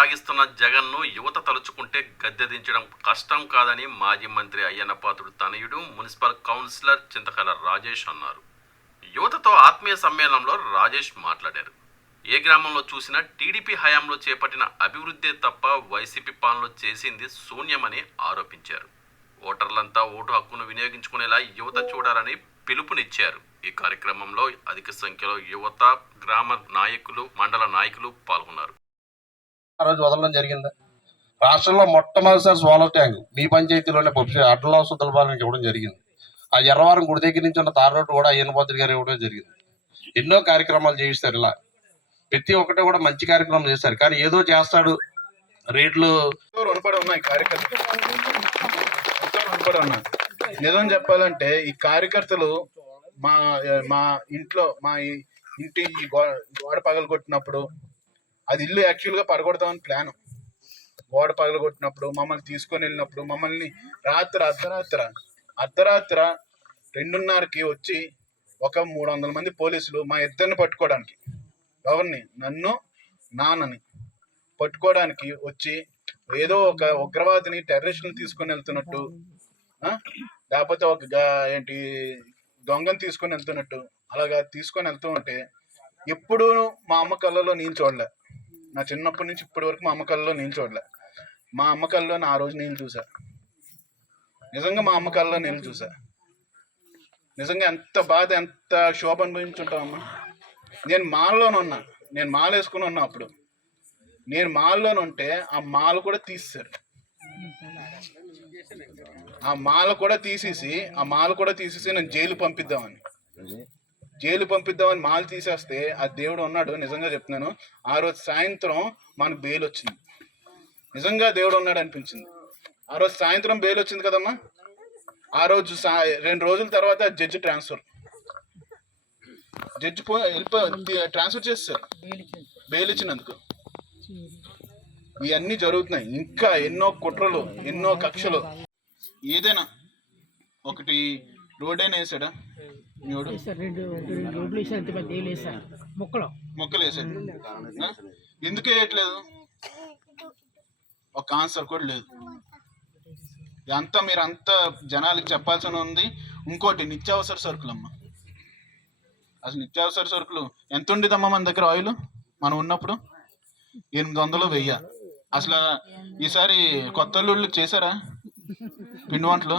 వ్యతిరేక సాగిస్తున్న జగన్ను యువత తలుచుకుంటే గద్దె దించడం కష్టం కాదని మాజీ మంత్రి అయ్యన్నపాత్రుడు తనయుడు మున్సిపల్ కౌన్సిలర్ చింతకల రాజేష్ అన్నారు. యువతతో ఆత్మీయ సమ్మేళనంలో రాజేష్ మాట్లాడారు. ఏ గ్రామంలో చూసినా టీడీపీ హయాంలో చేపట్టిన అభివృద్ధే తప్ప వైసీపీ పాలనలో చేసింది శూన్యమని ఆరోపించారు. ఓటర్లంతా ఓటు హక్కును వినియోగించుకునేలా యువత చూడాలని పిలుపునిచ్చారు. ఈ కార్యక్రమంలో అధిక సంఖ్యలో యువత గ్రామ నాయకులు మండల నాయకులు పాల్గొన్నారు. ఆ రోజు వదలడం జరిగింది. రాష్ట్రంలో మొట్టమొదటిసారి సోలార్ ట్యాంక్ మీ పంచాయతీలోనే పంపి అడ్డలో సుద్దలపాలనికి ఇవ్వడం జరిగింది. ఆ ఎర్రవారం గుడి దగ్గర నుంచి ఉన్న తార రోడ్డు కూడా అయ్యనపాత్రి గారు ఇవ్వడం జరిగింది. ఎన్నో కార్యక్రమాలు చేయిస్తారు ఇలా. ప్రతి ఒక్కటి కూడా మంచి కార్యక్రమం చేస్తారు. కానీ ఏదో చేస్తాడు రేట్లు రుణపడి ఉన్నాయి కార్యకర్తలు. రుణపడి ఉన్నాయి. నిజం చెప్పాలంటే ఈ కార్యకర్తలు మా మా ఇంట్లో మా ఈ- ఇంటి ఈ పగలు గోడ అది ఇల్లు యాక్చువల్గా పడగొడతామని ప్లాన్ గోడ పగలగొట్టినప్పుడు మమ్మల్ని తీసుకొని వెళ్ళినప్పుడు మమ్మల్ని రాత్రి అర్ధరాత్ర అర్ధరాత్ర రెండున్నరకి వచ్చి ఒక మూడు వందల మంది పోలీసులు మా ఇద్దరిని పట్టుకోవడానికి ఎవరిని? నన్ను నాన్నని పట్టుకోవడానికి వచ్చి ఏదో ఒక ఉగ్రవాదిని టెర్రరిస్ట్ని తీసుకొని వెళ్తున్నట్టు లేకపోతే ఒక ఏంటి దొంగని తీసుకొని వెళ్తున్నట్టు అలాగా తీసుకొని వెళ్తూ ఉంటే ఎప్పుడూ మా అమ్మ కళ్ళలో నేను చూడలే. నా చిన్నప్పటి నుంచి ఇప్పటి వరకు మా అమ్మ కళ్ళలో నేను చూడలే. మా అమ్మ కళ్ళలో నా రోజు నేను చూసా. నిజంగా మా అమ్మ కళ్ళలో నేను చూసా. నిజంగా ఎంత బాధ ఎంత శోభ అనుభవించుంటామమ్మా నేను మాల్లోనే ఉన్నా. నేను మాల వేసుకుని ఉన్నా అప్పుడు. నేను మాల్లోనే ఉంటే ఆ మాల కూడా తీసేశారు. ఆ మాల కూడా తీసేసి ఆ మాల కూడా తీసేసి నేను జైలు పంపిద్దామని. జైలు పంపిద్దామని మాలు తీసేస్తే ఆ దేవుడు ఉన్నాడు. నిజంగా చెప్తున్నాను. ఆ రోజు సాయంత్రం మనకు బెయిల్ వచ్చింది. నిజంగా దేవుడు ఉన్నాడు అనిపించింది. ఆ రోజు సాయంత్రం బెయిల్ వచ్చింది కదమ్మా? ఆ రోజు సా రెండు రోజుల తర్వాత జడ్జి ట్రాన్స్ఫర్. జడ్జి పో ట్రాన్స్ఫర్ చేస్తారు. బెయిల్ ఇచ్చినందుకు. ఇవన్నీ జరుగుతున్నాయి. ఇంకా ఎన్నో కుట్రలు ఎన్నో కక్షలు. ఏదైనా ఒకటి రోడ్ అయినా వేసాడా? ఎవడు వేసారు రెండు రెండు రోడ్లు వేసారు ఇంత పెద్ద ఏళ్ళు వేసారు మొక్కలు. మొక్కలు వేసాడు? ఎందుకు వేయట్లేదు? ఒక ఆన్సర్ కూడా లేదు. అంతా మీరు అంతా జనాలకి చెప్పాల్సి ఉంది. ఇంకోటి నిత్యావసర సరుకులు అమ్మ అసలు నిత్యావసర సరుకులు ఎంత ఉండేదమ్మా మన దగ్గర ఆయిల్ మనం ఉన్నప్పుడు ఎనిమిది వందలు వెయ్యి. అసలు ఈసారి కొత్త చేశారా? పిండి వంటలు?